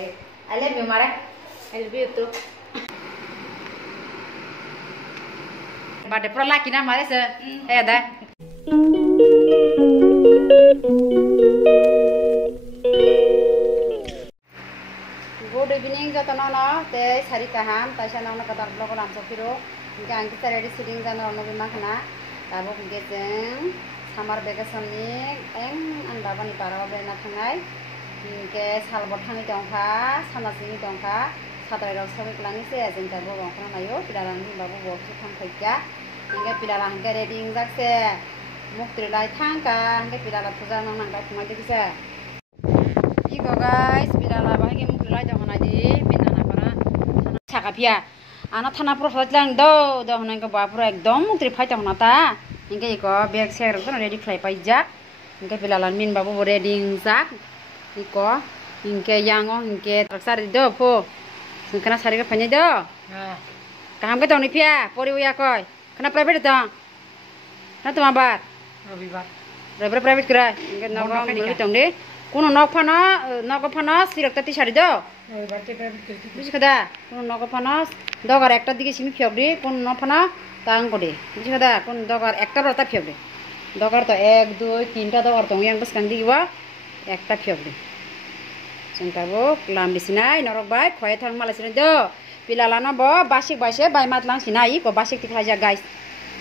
I love you, Mara. I love you too. But the pro lucky na Mara sir. Hey, that. Good evening, Jatana. Te Sarita Ham, Tasha Nana Katablo, and Sofiro. Gang is already sitting down on the Makana. I will get them. Summer vacation and Babani Parabena tonight. Guess Halbotani Donka, Sanasini Donka, Saturday of Sovic Lanis, and Tabo on Kanayo, Pilarani Babu walks to Kampaka, and get Pilaran getting that say, Mukri light tanka, and get Pilara Puzano and got my desire. You go guys, Pilala, Mukri light on ID, Pinana, Sakapia. Anak tanah profesional do, do hanya ke bapur ekdom, tripai tak nata, hingga iko biar share tu ready fly pajak, hingga pilalan min babu ready zak, iko hingga yango hingga tersari do po, kena sari ke panjang do, kaham ke tahun ni pia, pori uya koi, kena private do, kena tu mabar, private kira, hingga naga mulu tahun ni, kuno naga panas, sirak tadi sari do. Bisa kada, kun nogo panas, dogar ekta digi sini fiabri, kun no pana tang kode. Bisa kada, kun dogar ekta rata fiabri. Dogar to 1, 2, 3 dogar to yang bes kandi iwa ekta fiabri. Sengkabo lam di sini, norok baik, kau thang malas ini do. Pilalana bo, basik bay mat lang sini, ko basik tik aja guys.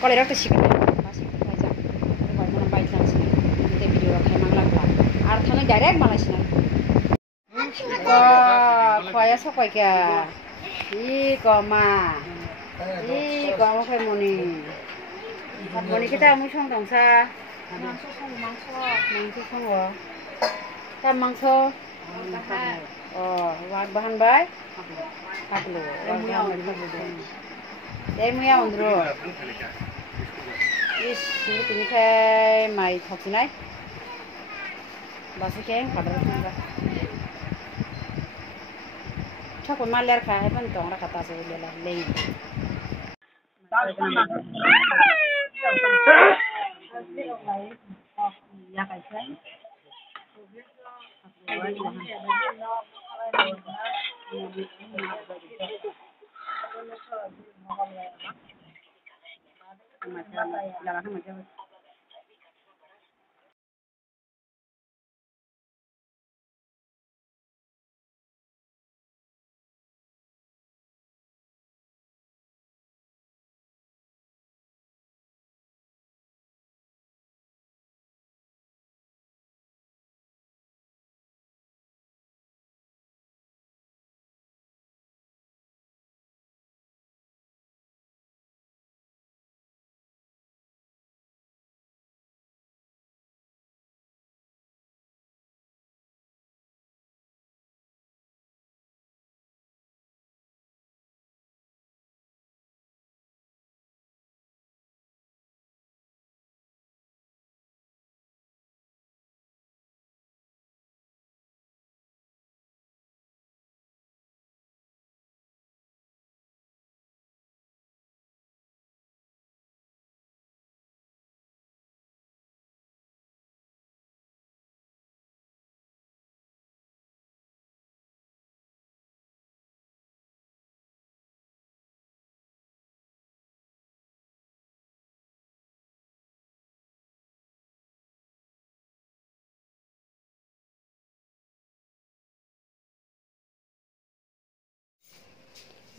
Kalau orang tu sih basik tik aja. Kau mana bay lang sini, kita video rakai manglang lang. Arthanya direct malas sini. Kaya sokoi kya, koma koi moni kita musong dongsa, mangso wo, tam mangso, wag bahan bay, haklu, muya undro, ini kai mai thoksinai, basi keng kadar thangga. Aku maler kah, hebat dong, rakyat aja udah lei. Ya kaisai.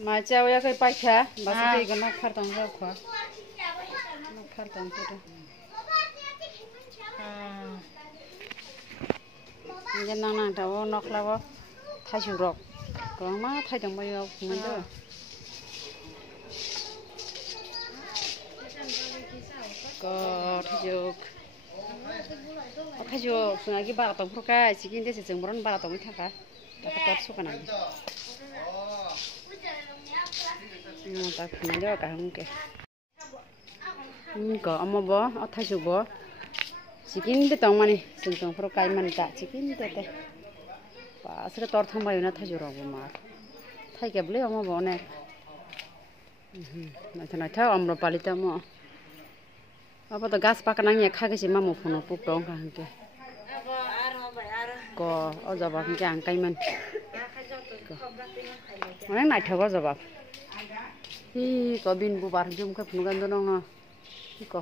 Macam ya kayak pakai, basi kayak gana kartong jauh kah? Kartong itu. Ini nang tahu nak lawa, thai surok. Kalau mah thai jang bayu mendu. Kau thujuk. Thujuk, sungai barat tong purka, cikin desa jengboran barat tong itu kah? Dapat tersu kan lagi. Tak kenal juga kah mungkin. Kau amma bo, atha juga. Cikin itu tong mana? Sentong purka iman tak cikin itu teh. Pas itu tortham bayu na thajurok bomar. Thai kebeli amma bo ne. Macam itu amro palita mo. Apa tu gas pakai nangya kaki si mamu puno pupong kah mungkin. Kau, oh jawab mungkin angkai man. অনেক নাইঠক জবাব কি কবিন বুবার জুমকে ফুনগান দনং কি ক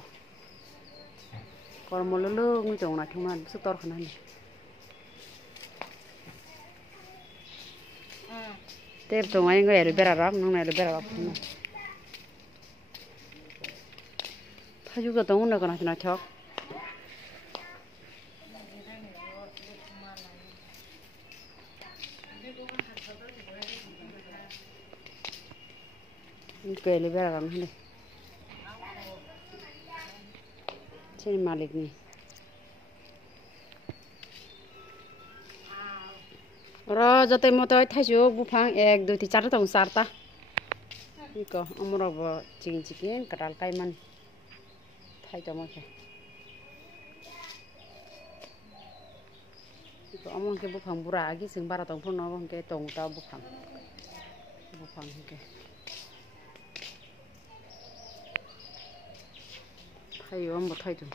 কর্মললো মুই নাইঠক না বিসু তরখানা তের তো মাই এলো বেড়ারাম নং এলো বেড়ারাম থাজুকে তো উন্নয় কোনা নাইঠক Kele beragam hene. Sini malik nih. Ora jate moto thajo bufang 1 2 3 4 tahun sarta. Iko amro bo chikin katal kaiman. Thai to moke. Iko amon ke bufang bura agi sing bara tong phun no ke tong ta bufang. Bufang ke. Ayo ambo thai tu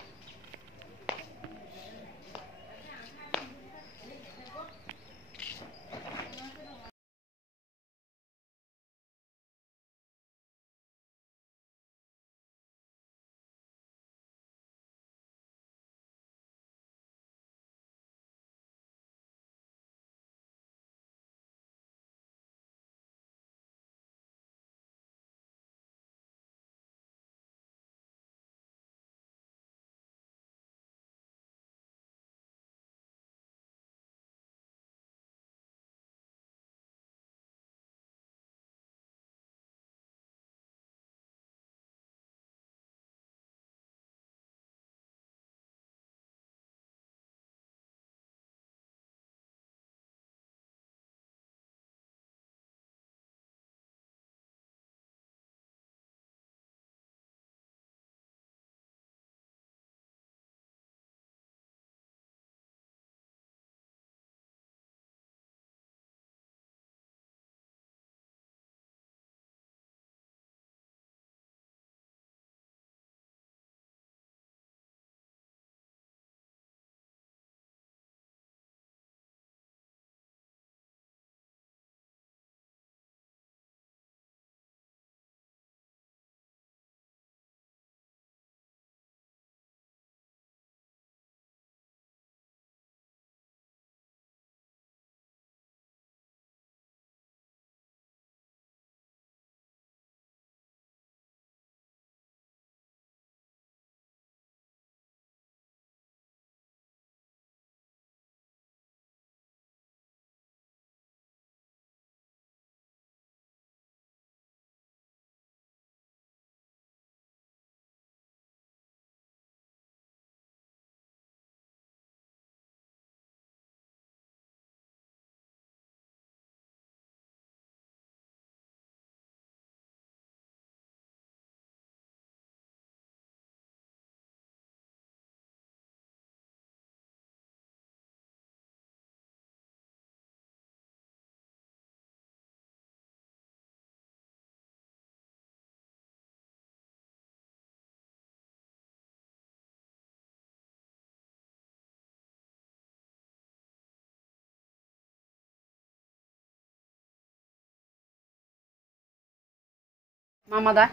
Mama da.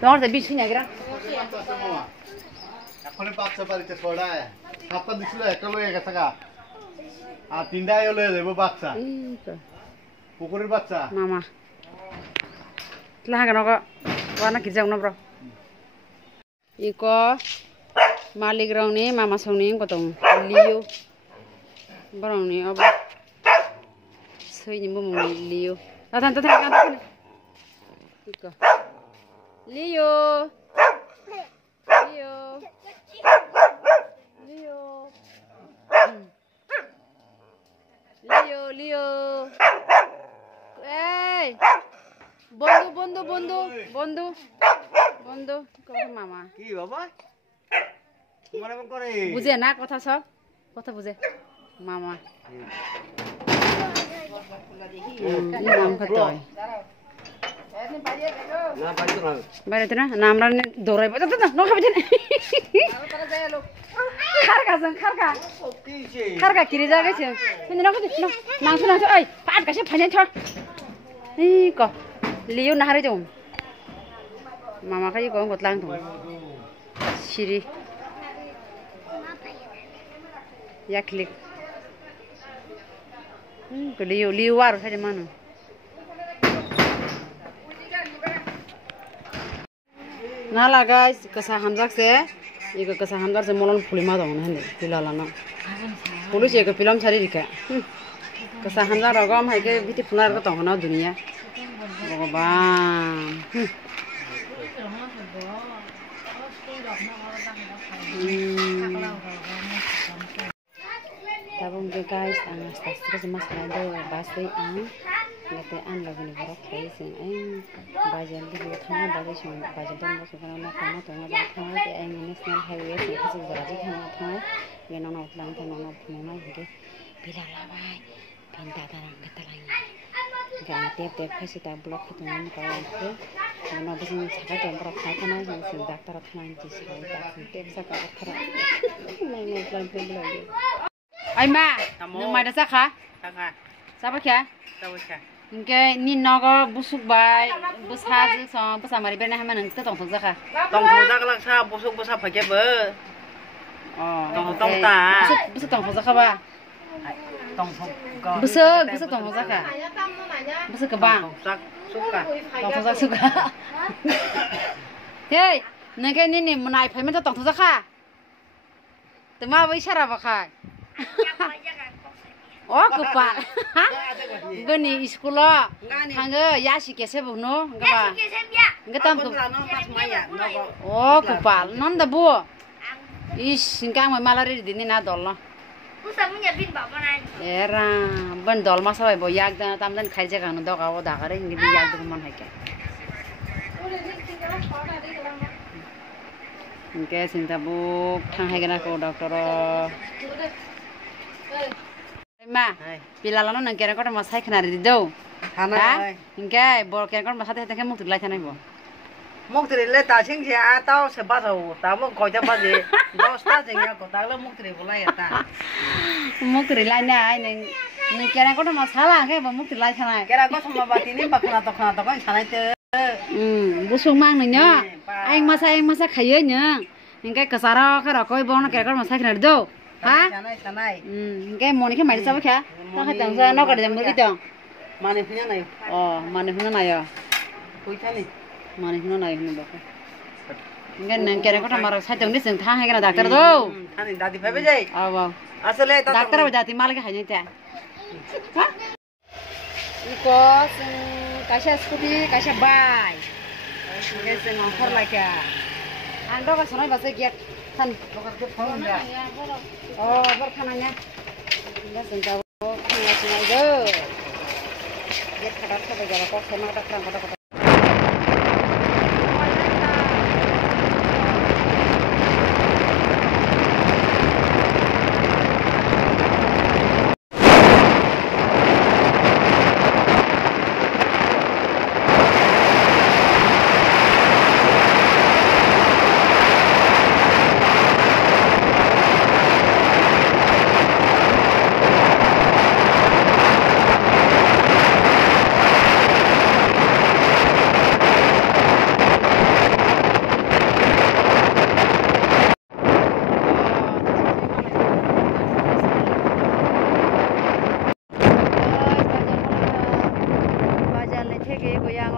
Dor da bichi negra. এখনই বাচ্চা বাড়িতে ছড়ায় সাতটা দিছিল একটা লয়ে গেছে গা আর তিনটা লয়ে যাবো বাচ্চা পুকুরের বাচ্চা Mama. Lahan ko wana kijang no bro. Iko malik rong ni mama song ni ko tong liu. Barong ni obo. Soi ni mo liu. Tan tan tan. Iko. Leo. Leo. Leo. Leo, Leo. Hey. বন্ধু মামা কি বাবা তোমার এমন করে বুঝে না কথা সব কথা বুঝে মামা নাম কত বাইরে তো না আমরা দৌড়াইব নখাবি খারকা কিরে যা গেছে নাংস ওই পাট গাছে ফাইনাই থ ক লিও নাহারে যাও মামা খাই কম গতলাং দं সিরি yaklik liu war saja mana nala guys kesa hamzak se iko kesa hamzak se molon pulima dong hande pilalana pulis iko pilam sari dika kesa hamzak rogam hai ke biti punar ko tong na dunia bhagwan tabung ke guys ang stres mas lado basai ang ngate an lagi ni borok kai sing ang bajan di thang bajan sing bajan don bos kana na kana to na thang te ang national highway se khasi jaraji thang thang ye no no lang thang no phuna hige bila la bai pinta tarang katalang ga tep tep khasi ta block to na ka ke no bisin saka jam borok kha kana sing doctor thang ji se ta tep saka khara nai nai plan plan lagi ai ma nang mai da saka saka sapa kya sapa kya ingke ni naga busuk bai busa ji song busa mari bena ha manang ta tong thong saka tong thong saka lang sa busuk busa phake be tong tong ta busuk tong thong saka ba tong thong busuk tong thong saka busuk ke bang suka tong thong suka hey nangke ni menai phai ma ta tong thong saka tuma bai sara ba khai oh kepak gani sekolah hangga ya si kese buno gaba ngetam ke oh kepak non da bu is singkang mai malari dini na dol no era ban dol ma sabai bo yak da tam dan khai jaga no doga o da gare ngi yak du man haike nge sinta bu thang hai gana ko doctor ma pilalano nang keren ko ma sai khana ri do khana inge bor keren ko ma sate te muk lai thanai bo muk tri le ta ching che a tao se ba tho ta mo ko ja ba de do sta jing ya ko ta le muk tri bo lai ta muk tri lai na ai nang keren ko ma sala ke ba muk tri lai thanai kera ko sama ba tini ba khana to ko sanai te busung mang nang nya anh masa khaiye nya inge kasara khara ko bo na keren ko ma sai khana ri do ha cái món này cái máy sao vậy kha nó hay tưởng ra nó có để làm cái tưởng mani punya này mani punya này à mani punya này không được cái này cái này có thằng mà sai tưởng đi sừng thang hay cái nào doctor đâu thang này dati phải vậy vâng asal doctor bây giờ thì mal cái hay như thế có cái xe scooty cái xe bike cái xe ngõ lại kìa anh đó có sao nói vào xe kiệt thân nó có cái phone này berkananya enggak senjau nggak sengaja dia kadang sampai jalan kok sama ada kerang pada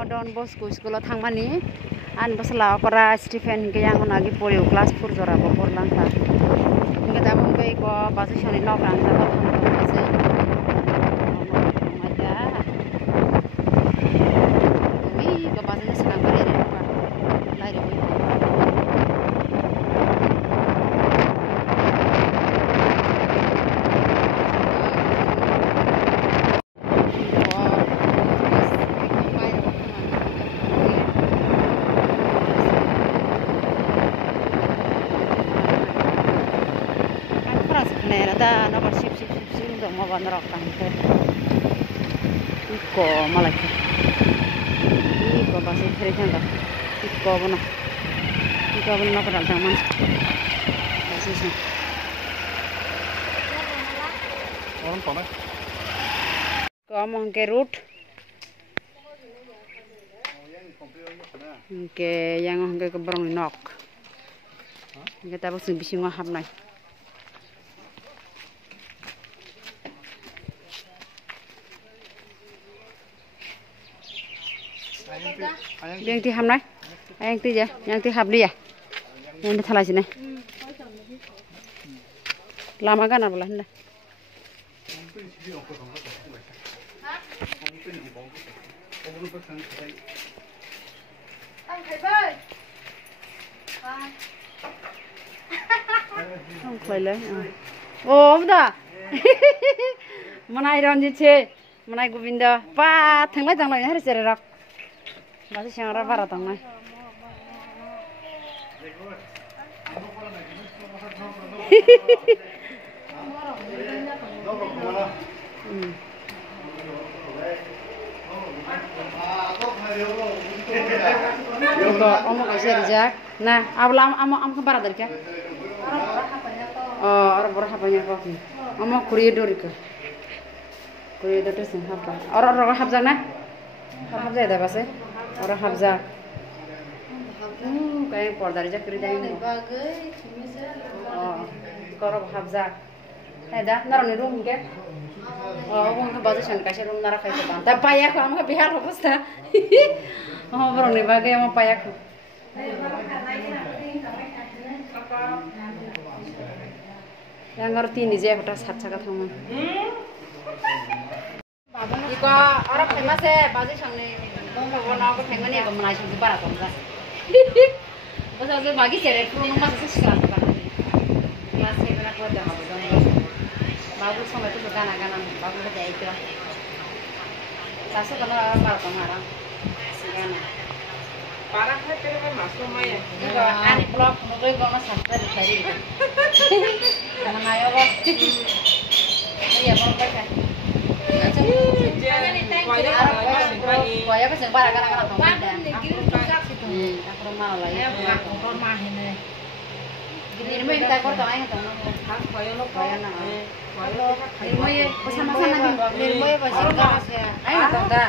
Don Bosco sekolah thangmani an basla kora Stephen ke yang nagi polio class 4 jora ko porlang ta inga ta mo be ko basu shani nok rang ta ko se ada mi ko basu ni senang kare re ko lai re ada nomor sip untuk mau bandar kan ke iko malah Iko basi kiri tanda. Iko bono nak kadal taman. Basi sih. Orang mana? Kamu ke root. Ke yang ke berang nok. Kita pasti bisa ngahap nai. Yang ti ham nai. Yang ti je, yang ti hap dia. Yang ti thalah sini. Lama kan apa lah ni? Không phải lấy. Ồ, đó. Mana iron di ce, mana Govinda. Pa, thằng này hay là rap. Masih siang rap barat thằng này. Om mau kasih rejak. Nah, awalam am ke barat derika. Oh, orang berapa kok? Om mau koridor ke. Koridor tu sih apa? Orang habzak nah? Habzak dah pasal. Orang habzak. Kayak porda rejak kerja ini. Oh, kalau habzak. Dah, naruh room ke? Oh, aku mau baca sih kasih room naruh kayak apa? Tapi payah aku am ke bihar apa sih? Oh, baru nih bagai am payah aku. Yang ngerti nih je kita saja ketemu. Iko orang famous bazi sangne. Bawa nak aku famous ni aku menai sih barat orang. Pasal bagi cere pun rumah sih sekarang kan. Kelas saya kena kuat dah aku dong. Bagus sama itu gana-gana bagus kerja itu. Sasu kena barat orang. Gana. Parah है तेरे में मासूम है Iko ani blog mungkin kau nak sampai di sini. Jangan ayo kok. Iya mau pakai. Kuaya ke sebar akan pemda. Aku rumah lah ya. Rumah ini. Gini mau kita kau tahu ya tahu. Kuaya nak. Ini mau ya bersama-sama nih. Ini mau ya bersama ya. Ayo tahu dah.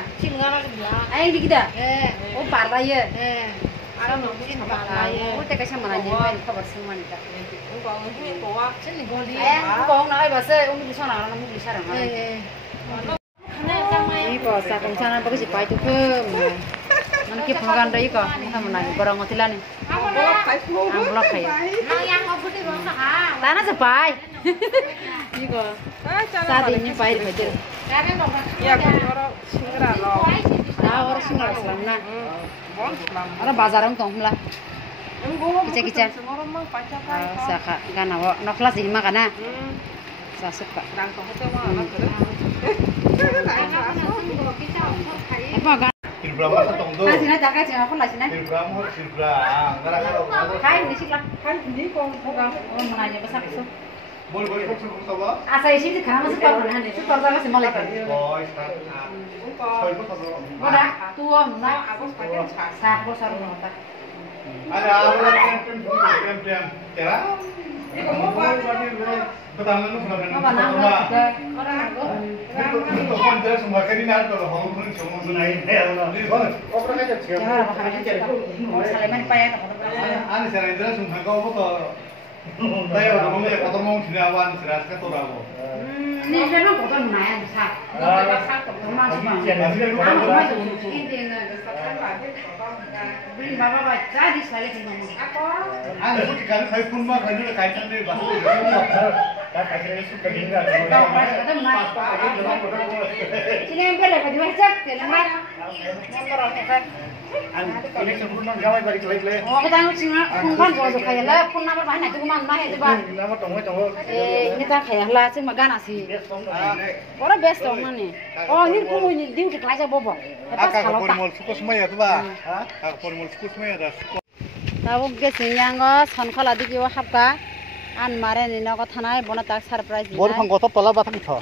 Ayo di kita. Oh parah ya. Ada mungkin parah ya. Oh tak kasih mana jadi kabar semua nih. Kau nak bahasa umi di sana, orang umi di sana. Ini kok sakung sana bagus sih pai tu ke. Mana kita pengen dah iko, kita menang barang ngotilan ni. Amblok kaya. Yang apa tu bang sah? Tanah sepai. Iko. Saat ini pai di betul. Ya orang singra loh. Orang singra selam na. Orang bazar orang tong lah. Kecil-kecil. Saka kan awak nak kelas ini makan Sasuk kak. Apa kan? Silbrama setong tu. Sini tak kaya jangan aku lah sini. Silbrama silbrang. Kain di sini lah. Kain di kau bukan orang menanya besar besar. Boleh kau sebut apa? Asal isi di kamar masih tahu nih. Itu tahu tak sih mulai kan? Boy, sekarang. Soal itu satu. Udah tua mulai. Sah besar mulai. Ada awal tem. Kira? Pertama tu sudah Apa nama juga orang aku. Itu kan dia semua kali nak kalau orang pun semua sunai. Orang kerja cakap. Jangan apa kali cakap. Saleman payah tak ada. Ani saya Indra semua kau betul. Saya orang ni kata mau sinawan seras kata orang. Ni saya nak kau tu mana besar. Kau besar tu rumah semua. Rumah tu ini ni. Beri bapa baca di sekali kena. Apa? Ani tu kalau saya pun mah kalau kaitan dia bahasa. Tahu kata mana? Sini yang bela baju baca, kenapa? Motor orang kan. Ini sempurna gawai balik lagi. Oh kita ngusung kumpan jauh kaya lah, pun nama mana tu kumpan mana tu bah. Nama tunggu. Ini tak kaya lah, cuma gana sih. Orang best orang ni. Oh ini pun ini dia kelas apa bobo. Akak pormol suku semua ya tu bah. Akak pormol suku semua ya dah. Tahu ke sinyanggo sonkala di kiwa hapka. An mare ni naga thanai bona tak surprise. Bor phang goto tola bathak tho.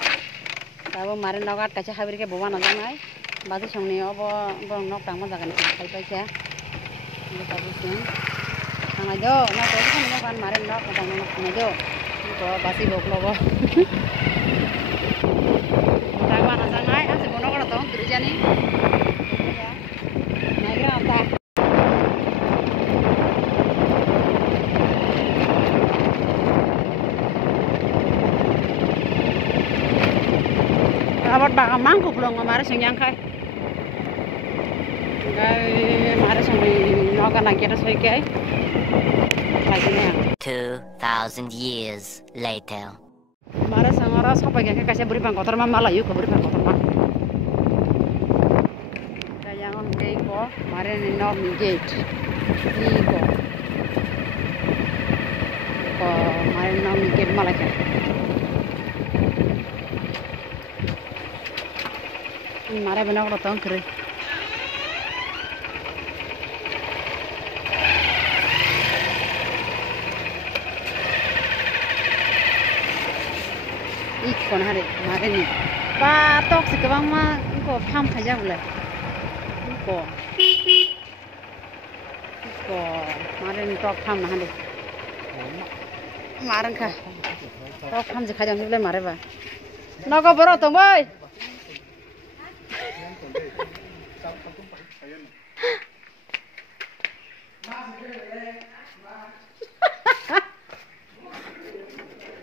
Tahu mare naga kaca habir ke boba naga nai. Basi songni obo borong nok tang majakan kai pai kya. Ini bagus nih. Tang aja, nok itu kan nok kan maren nok tang nok tang aja. Ini basi bok lobo. Tang mana tang naik, asal bono kalau tong kerja nih. Naik kira apa? Awat baka mangkuk belum kemarin sengyang kai. Kai kemarin sengi nogan lagi ada soi kai. Lagi nih. 2,000 years later. Kemarin sangara sampai kai kasih beri pangkotor mah malah yuk beri pangkotor mah. Kayak on kai ko kemarin ini nom gate. Ini ko. Ko kemarin nom gate malah kai. Mare benar kalau tong kiri. Ikon hari mare ni. Patok si kebang mah, ko pam saja boleh. Ko mare ni tok pam nah hari. Maren kah? Tok pam si kajang boleh mare ba. Naga bero tong boy.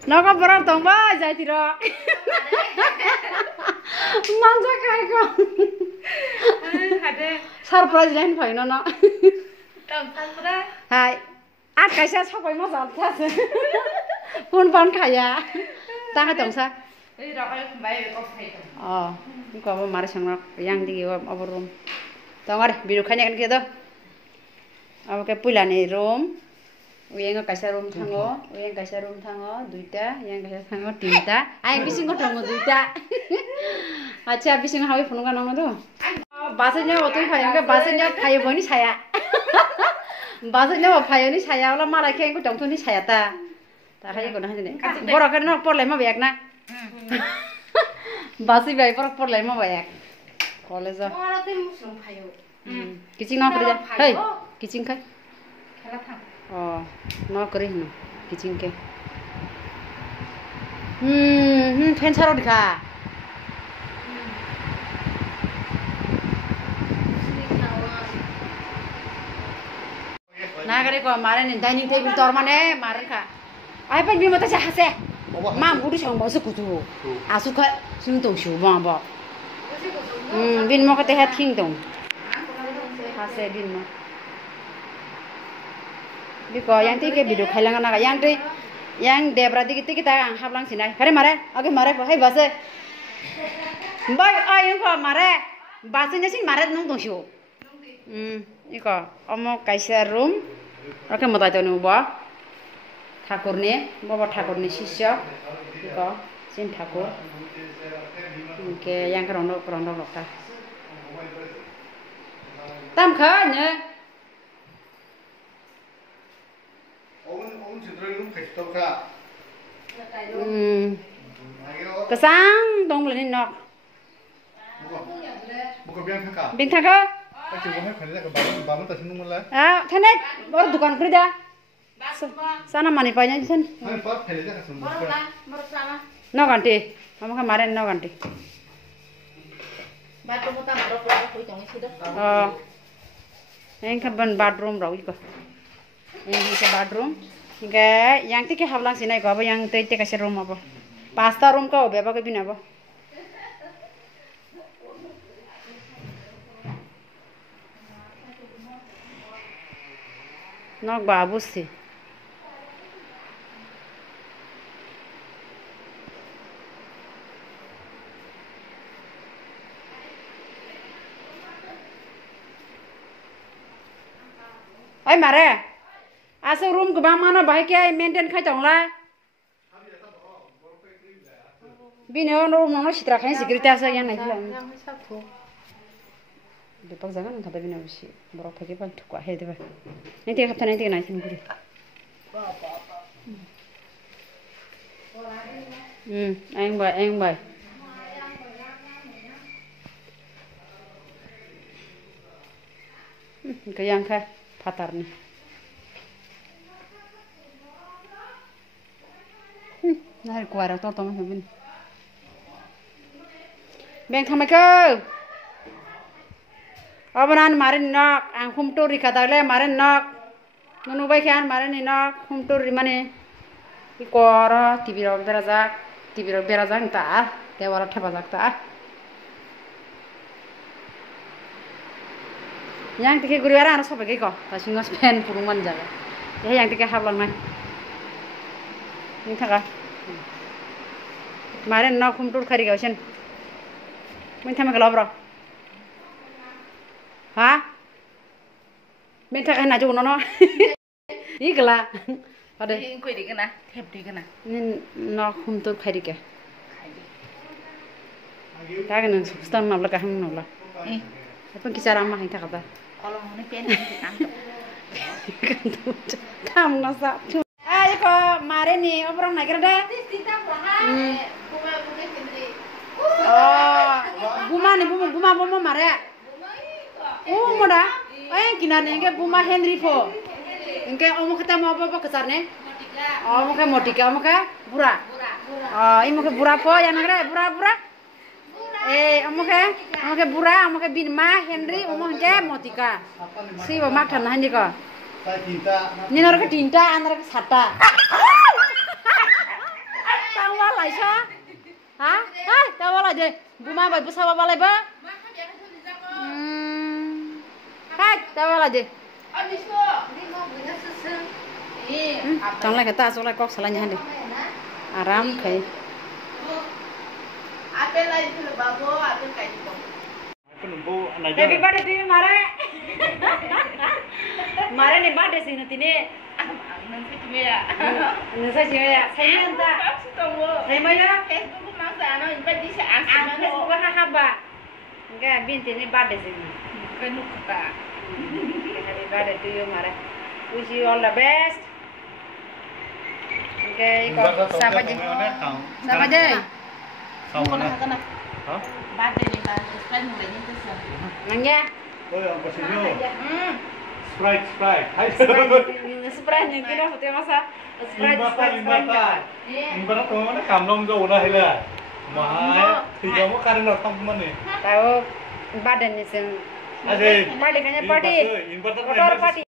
Naga berar tong ba jai tira. Manja kai ko. Ada. Surprise lain phai no no. Tempat pada. Hai. At kaisa sabai ma jam thas. Pun ban khaya. Ta ha tong sa. Ini rak bayi kau pakai. Oh, ni ko ba mare sang yang di room. Tong are biru khanya kan gitu. Abo ke pulani room. Uyang kaisa room thango, uyang kaisa room thango, duita, yang kaisa thango tinta. Ai bising ko thango duita. Acha bising hawi phone ka nang do. Basanya otoi phayang ke basanya phayo boni saya. Basanya phayo ni saya ola mala ke ko tongthoni saya ta. Ta khai ko na hane. Bora ka no porlai ma bayak na. Basi bai porlai ma bayak. College. Orang tu musuh payu. Kicing na kerja. Hei, kicing kai. Kalau thang. Oh, no keri no, kicing ke. Fan saro dikha. Nah kali ko mare ni dining table tor mane mare kha. Ai pan bi mata cha hase. Mam gudi sang ba su kutu. Asu kha sing tong shu ba ba. Bin mo ka te ha thing tong. Hase bin mo. Biko yang tiga bidu khailangan naga yang debradi kita hablang sinai. Hari mare, oke mare, hai base. Boy, ayo ko mare, basenya sih mare nung tungsu. Iko, omo kaisa room, oke mau tahu nih ba. Thakur nih, bawa thakur nih sisya. Iko, sin thakur. Oke, yang kerono lokta. Tam khan ya. Kesang dong beli nok. Buka biang kakak. Bintang kah? Aku cuma kerja ke bangun tak seneng malah. Ah, tenet baru dukan kerja. Sana mani panya jen. Hai pak kerja ke seneng. No ganti. Kamu kemarin no ganti. Batu muta baru pulang kau jangan sudah. Oh. Yang kapan bathroom rawi ko. Yang di bathroom. Hingga yang tiga hablang sinai ko apa yang tiga kasih room apa. Pasta room ko beba ke bina apa. Nok bagus sih. Oi mare. Asal room ke mana baik ya maintain kai tong la. Bina room nono citra kai security asa yang naik lah. Yang satu. Depak jangan kata bina bisi. Borok pakai pan tukuk ahe deh. Nanti kapten nanti naik sini gede. Anh bay. Gayangka patarni. Nari kuara totong bin. Beng thamake. Abanan marin nok ang humtur rikatale marin nok. Nunu bai khan marin nok humtur rimane. Ikora tibiro berazak ta. Dewara thebajak ta. Yang tike guriara anu sobe ko. Ta singos pen purungan jaga. Yang tike hablang nai. Ini thaka. Marin nok humtur khari gausen. Min thamake lobro. Ha? Minta kan aja unono. Ikla. Ada. Ini kue di kena, tep di kena. Ini nak humtur khari ke. Tak kan sustan nabla kaham nabla. Apa kisah ramah ini tak kata. Kalau mau nih pen di kantor. Kam nasa. Ayo kok mare nih orang nak kira dah. Oh, buma mare. Oh, muda. Kina nih, ke buma Henry po. Ingke omu kita mau apa kesar nih? Omu ke motika, omu ke bura. Oh, ini ke bura po, yang negara bura. Omu ke bura, omu ke binma Henry, omu ke motika. Si bamak tanah ni ko. Ni nara ke tinta, nara ke sata. Tahu lah isa? Hah? Tahu lah je. Buma baik besar apa lagi ba? Hai, tahu lah je. Tanglah kita asal kok salahnya hande. Aram kai. Apel lagi tu babu, apel kai tu. Happy birthday to you, Mare. Mare ni birthday sih nanti ni. Nanti tu ya. Nasa sih ya. Saya entah. Saya mau ya. Facebook mangsa ano, ini di sana. Aku Facebook haba. Enggak, binti ni birthday sih. Kenu kita. Happy birthday to you, Mare. Wish you all the best. Okay, kau siapa je? Siapa je? Kau nak kena? Hah? Birthday ni kan, spend mulai ni tu sah. Nangya? Oh, yang kesini. Sprite. Hai. Sprite ni kira hotel masa. Sprite. Ibarat kamu mana kamlong jauh lah hilah. Mahal. Tiga mu karena datang mana? Tahu badan ni sen. Aje. Party kanya party. Ibarat Kotor party.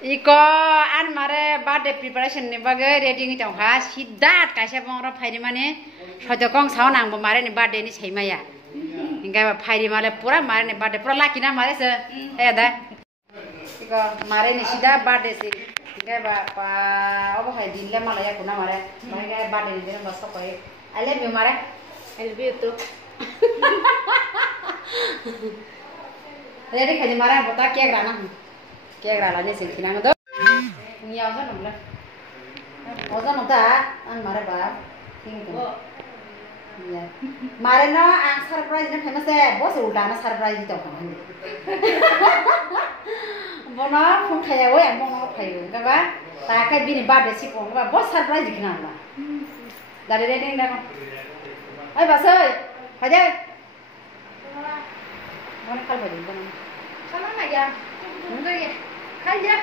Iko an mare birthday preparation ni bagai ready ni tau ha sidat kaisa bongra phairi mane sojokong saw nang bo mare ni birthday ni seima ya hingga ba phairi male pura mare ni birthday pura laki na mare se ada iko mare ni sida birthday si hingga ba pa obo hai din le mala ya kuna mare mare birthday ni den baso koi I love you mare I love you too. ready khadi mare bota cake rana cake rana ni sin kinang do ni aja nomla oja nota an mare ba ting tu ya mare no ang surprise na famous hai bos ulta na surprise to kan bono phone khaya oi ang bono khayo ka ba ta ka bini birthday si ko ba bos surprise dikna ba dari reading na ai bas ơi haje bono khal bhai bono Sama nak ya? Mungkin ya. Kaya.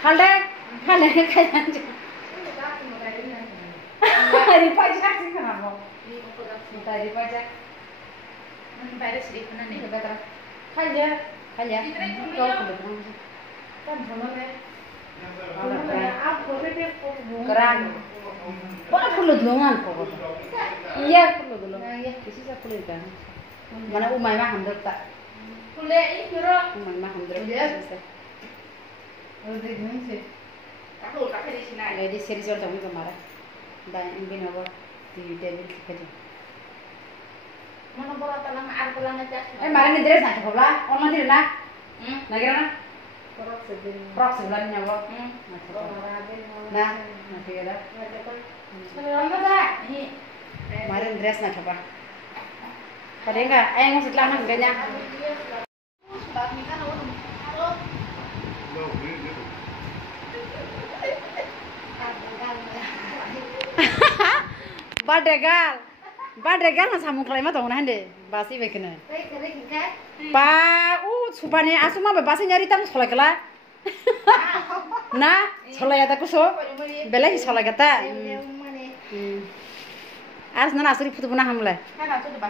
Khalde kaya hari pajak sih kan lo kita hari pajak Nanti bayar sedikit mana nih? betul kaya kau belum kan belum keran boleh perlu dulungan kok iya perlu dulungan iya sisa perlu kan mana umai mah hamdok tak Kuliah ini kira. umai mah hamdok Udah gini sih. Aku tak di sini. lady series और तभी तुम्हारा dan ini nawa di devil kerja Mana bola tanah air pulang aja. mari ni dress nak kobla online tidak nak nak kira nak Korok sedih. frog sebelah nyawa nah nanti ada Sekarang ada. Ini. mari dress nak apa pada enggak mau setelah nak enggaknya Sebab ni kan orang. birthday girl na samung klai ma tong na hande basi bekene pa supane asu ma basa nyari tam solai kala na solai ada kuso belai solai kata as na asuri putu buna hamla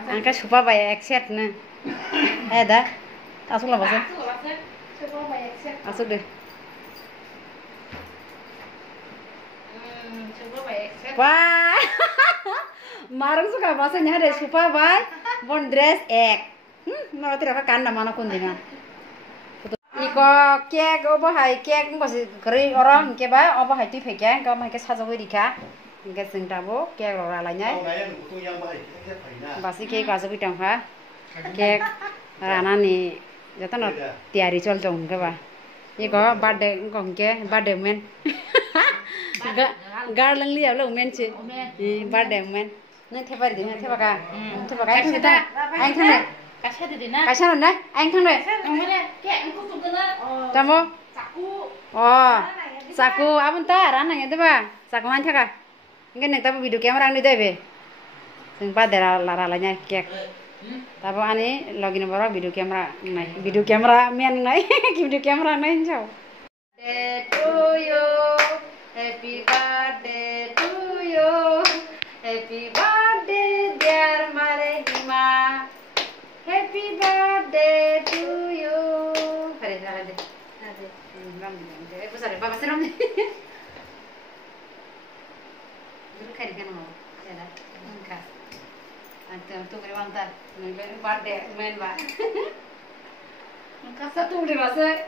angka supa bay except na ada asu la basa asu deh wah marang suka bahasa nyari supa bay bon dress ek mau tidak kan mana kundinya iko kek obo hai kek masih keri orang ke ba obo hai tu pekeng kau mai ke sajawi dika ke sengtabo kek orang lainnya basi kek kasu pitang ha kek rana ni jatuh no tiari col cong ke ba iko birthday ngong ke birthday men garland liya lo men sih birthday men nih tebar di mana tebar ka aing kita aing kana kasih di mana kasih mana aing kana kamu oh saku abun ta rana gitu ba saku mana ka enggak nih tapi video kamera ini deh be sempat ada laralanya kek tapi ani login baru video kamera men naik video kamera naik jauh birthday to you happy birthday to you happy birthday dear Marehima happy birthday to you hari ada besar apa besar om dulu kali kan mau ya enggak antum berwantar birthday main ba enggak satu udah masa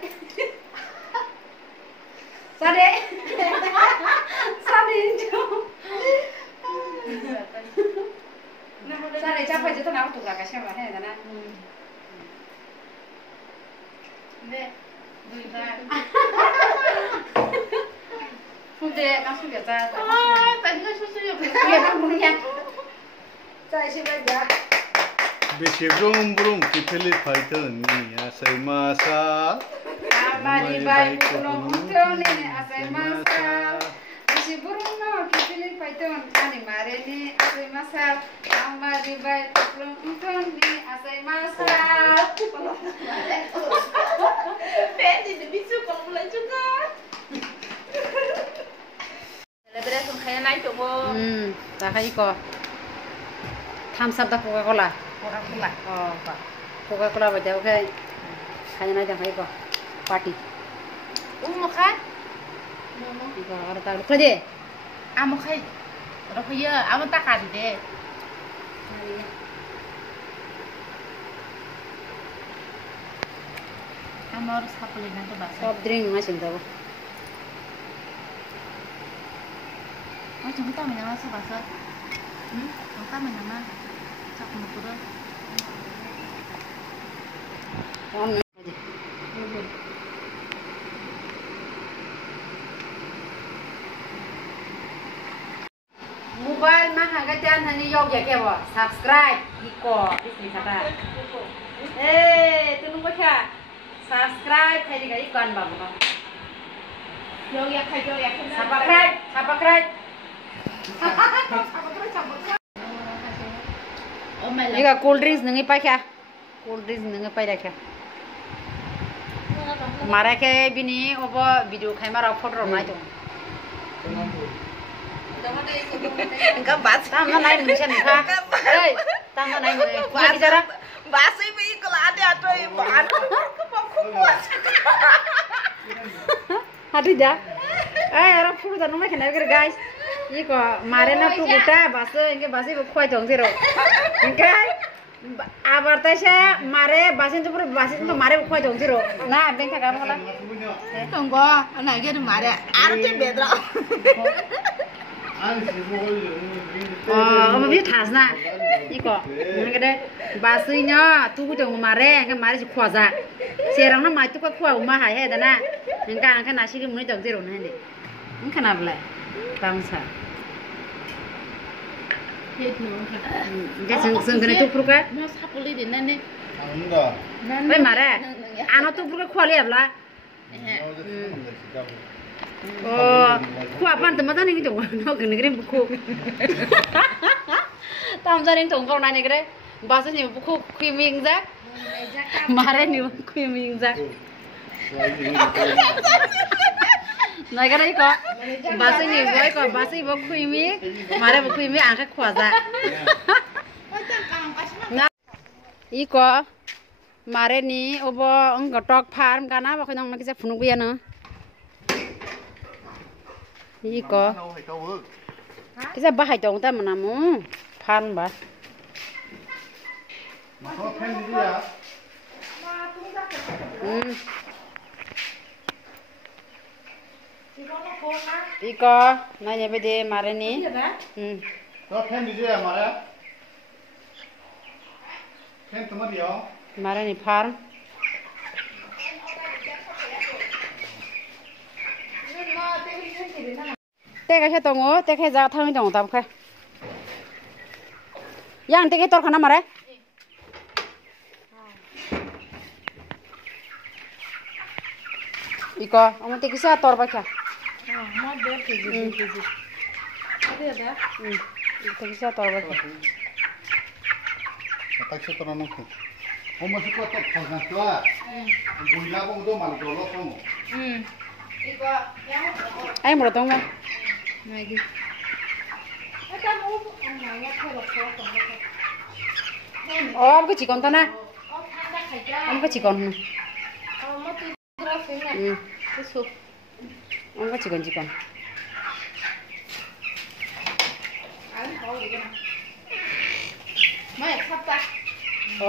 sade itu sade capek itu nak tuh kakak siapa ya karena udah langsung biasa tadi susu ya kamu ya saya sih belajar beshi brum kifeli python ni asai masa amari bai pulang untung ni asai masa beshi brum kifeli python ani mare ni asai masa amari bai pulang untung ni asai masa Pedi de bisu kalau mulai juga. Celebration kayak naik tuh bo. Tak kayak iko. Thumbs up dah Coca-Cola. Coca-Cola. Oh, Pak. Coca-Cola baca oke. Kayak naik kayak iko. Party. Mau kan? Iko ada tahu kerja. Mau kayak. Udah punya. Mau tak ada deh. Kamu harus kapalin nanti bahasa. Soft drink macam tu. Oh, cuma tahu nama bahasa. Cuma nama. Sak mutura. Om ni. Mobile mah harga jangan hanya yok ya kewa. Subscribe iko. Ini kata. Tunggu baca. Subscribe kayak gini ikon bang. Yo ya kayak yo ya. Subscribe. Oh my Ini cool drinks nengi pai kya? Cool drinks nengi pai dah kya? Mara ke bini obo video kamera photo ramai tu. Enggak bahas. Tama naik macam ni kah? Hey, tama naik macam ni cara. Bahasa ini kalau ada atau ibu ada. Hati dah. Orang puluh tahun macam ni kan guys. Ini kok mare na tu kita bahasa ini bahasa itu kuat jong siro. Ingkai abar tasya mare bahasa itu bahasa mare kuat jong siro. Nah, bengka kamu lah. Tunggu, anak kita mare. Arti beda. Om bisa tas na. Ini kok, mana bahasanya tu jong mare, kan mare kuat za. Serang na maju kok kuat umah hai dah na. Ingkai nasi ke mana jong siro na ini. Ini kenapa lah? Bangsa. Enggak sengkene tu pruka. Mas hapuli di nane. Enggak. Wei mare. Ano tu pruka kholi abla. Oh, ku apan tematan ini jong. No gene buku. Tam jaring tong kau nane gre. Bahasa ni buku kui mingzak. Mare ni kui ming jak. Nai cái đấy có. Bà sĩ ni với có bà sĩ vô kui mi. Mare vô kui mi ang cái khỏa dạ. Ý có. Mare ni obo ang có trọc farm kana ba khoi nong na kisa phunuk bia na. Ý có. Kisa ba hai chong ta mà namu. Phan ba. Có phen gì à? Iko, nanya bede mare ni. Có phen gì à mare? Phen tụi mình điều. Mare ni farm. Teka he tongo, teka he jaga thang jong tam khe. Yang teka tor khana mare. Iko, amo teka sa tor ba kya. Mau ber keji. Ada ada. Teka sa tor ba kya. Tak sih pernah nongkrong. Oh masih kuat tak pas nak tua. Buila bang tu malu kalau kamu. Iko, yang Ai mo tong mo. lagi. Akan ubu anaknya kalau Oh, cái chỉ còn ta na. ada kerja. Ông cái chỉ còn. Mau tu terus ini. Susu. Ông cái chỉ còn. Anh kau di mana? Mai sabta.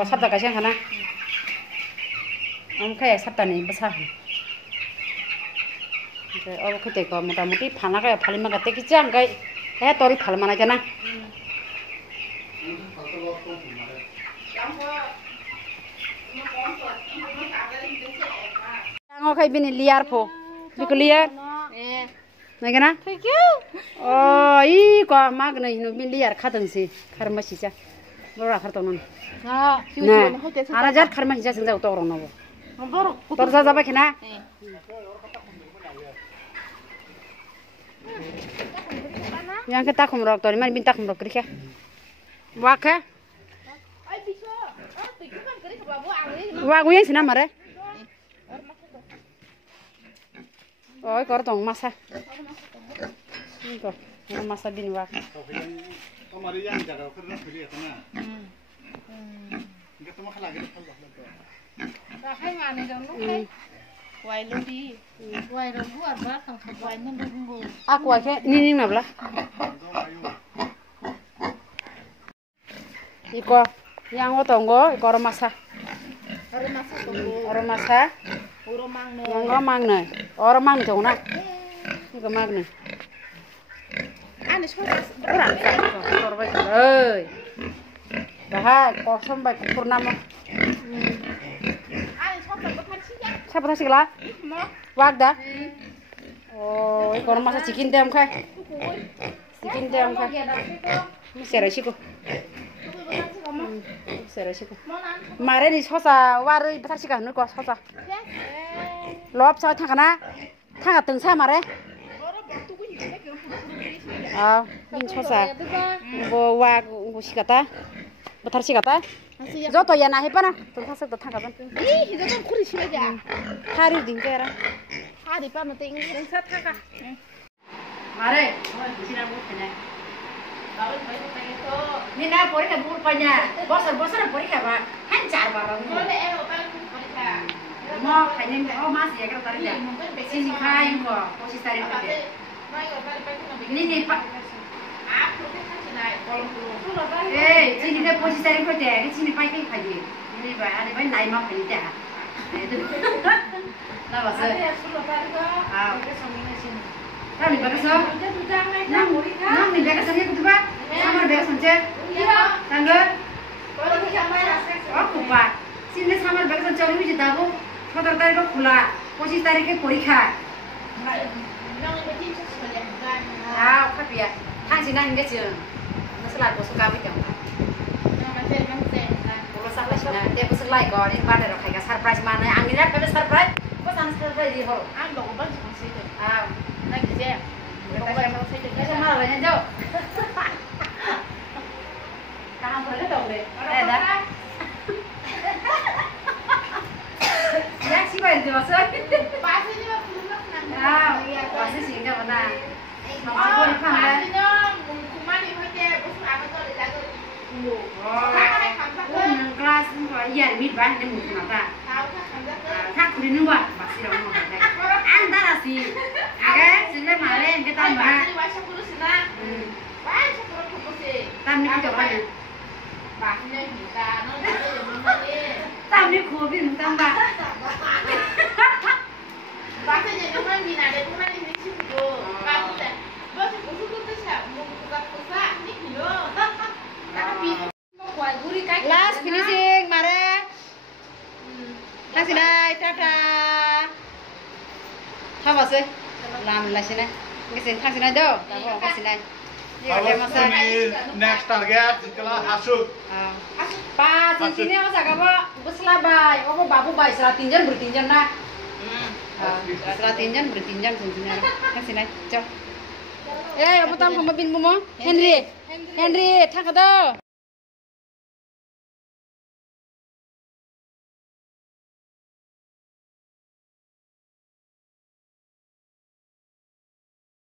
Sắp ta cái xem hả na. Ông cái sắp ta này bớt sao. Ông cái tệ có một tí phản cái phản mà cái cái chăng cái tôi phản mà này cho na. Ông cái bên liar po. Đi cái liar. Này cái na. Thank you. Ý có mag này nó bên liar khát từng gì. Khát mà xí cha. Bora khát tao nè. Nè. Ara jar khát mà xí cha sinh ra tao rồi nó. Tao ra ra cái na. Yang kita kumrok tadi mana bintak kumrok kerja. Wak ya? Wak gue yang sini mare. Oh, kau tong masa. Ini kau, masa bin wak. Kamu yang jaga kerja kerja tu na. Kita mau lagi. Hai mana dong? Wai lebih. Wai lebih buat apa? Wai nanti tunggu. Aku aja ini nabla. Iko, yang otonggo, iko orang masa. Orang masak tunggu. Orang masa. Orang mang nih. Yang orang mang nih. Orang mang jauh na. Iko mang nih. Ane sekolah. Orang korban. Hei. Bahaya, kosong baik purnama. Ane sekolah berapa sih ya? Siapa tahu sih lah? Mau? Wagda. Oh, iko orang masa cikin dem kai. Cikin dem kai. Mesra sih ko. Mesra sih ko. Mare ni sosa waru betar sih kan? Nuko sosa. Lop sa thang kana. Thang từng sa mare. Ah, bin sosa. Bo wag sih kata. Betar sih kata. Joto ya nahi pana. Từng sa sa thang kapan. Ih, itu kan kuris aja. Hari dingkera. Hari pana tinggi dan sa thaka. Mare, sini aku tanya. Nina পরীক্ষা দূর পাইনা বছর বছর পরীক্ষা বা হ্যাঁ চারবার Boleh elokan mereka. মো খাইনে ও মাস এগারো তারিখ সিনি খাই গো 25 তারিখ থেকে Mai kalau tadi pagi nabi. নি Aku tuh kan senai kolom dulu. এই সিনি তে 25 তারিখ থেকে সিনি পাই কে খাই নি বা আরে ভাই নাই মা খাই যা না বাস Ada 10 tadi kok. Ah. Oke, sambil sini. Kami bagus so Udah tudang naik nang nang ni bagus ni kutu ba samar bagus sonce Iya. tangga Kalau kita main asik. ও কুপা সিনে সামার বাক্স চলি বুঝি দাবো 17 তারিখে খোলা 25 তারিখে পরীক্ষা Yang ini sih sebenarnya bukan. আও খাপিয়া থাংছি না হিংগে চিন মশলা বসু কাবি দাও Yang macam kan. বলো সাকলা সিনা তে বসু লাই গড়ি বাড়ে রাখাইগা সারপ্রাইজ মানে আঙ্গিরা পেবে সারপ্রাইজ বস আন সারপ্রাইজ দি হলো Ang bago ba sa sito? আও Lagi siya. Bago ba sa sito? Kasi malah banyak jauh. Kaham boleh dong deh. Ada. masuk. Pasnya belum pernah. Ah, iya, masih sih enggak pernah. Masih boleh paham ya. Pasnya cuma di hotel usul apa tuh di jago. Nang kelas iya mit bah ini mungkin apa? Tahu kan kan Tak kudu buat masih orang mau kata. Antara sih. Oke, sudah malen kita mbak. Pasnya wasa kudu sina. Wasa kudu kudu sih. Tam ni coba ya. Pasnya kita, no jadi mana ni? Tam ni kopi nang mbak. Pasnya jadi mana ni ada mana ni sih tu. Kamu dah. Bos kudu kudu siap, mau buka puasa ni kilo. Tapi kuai gurih kaki. Last finishing, mare. Kasih dai, tata. Apa sih? Lam lah sini. Kasih kasih dai do. Tahu kasih dai. Ya, ada masa. next target setelah hasut. Pas di sini masa kamu berselabai. Kamu babu bayi selatinjan bertinjan nak. Selatinjan bertinjan sebenarnya. Kasih dai, cok. Eh, apa tamu pemimpin mu? Henry, Henry, tak ada.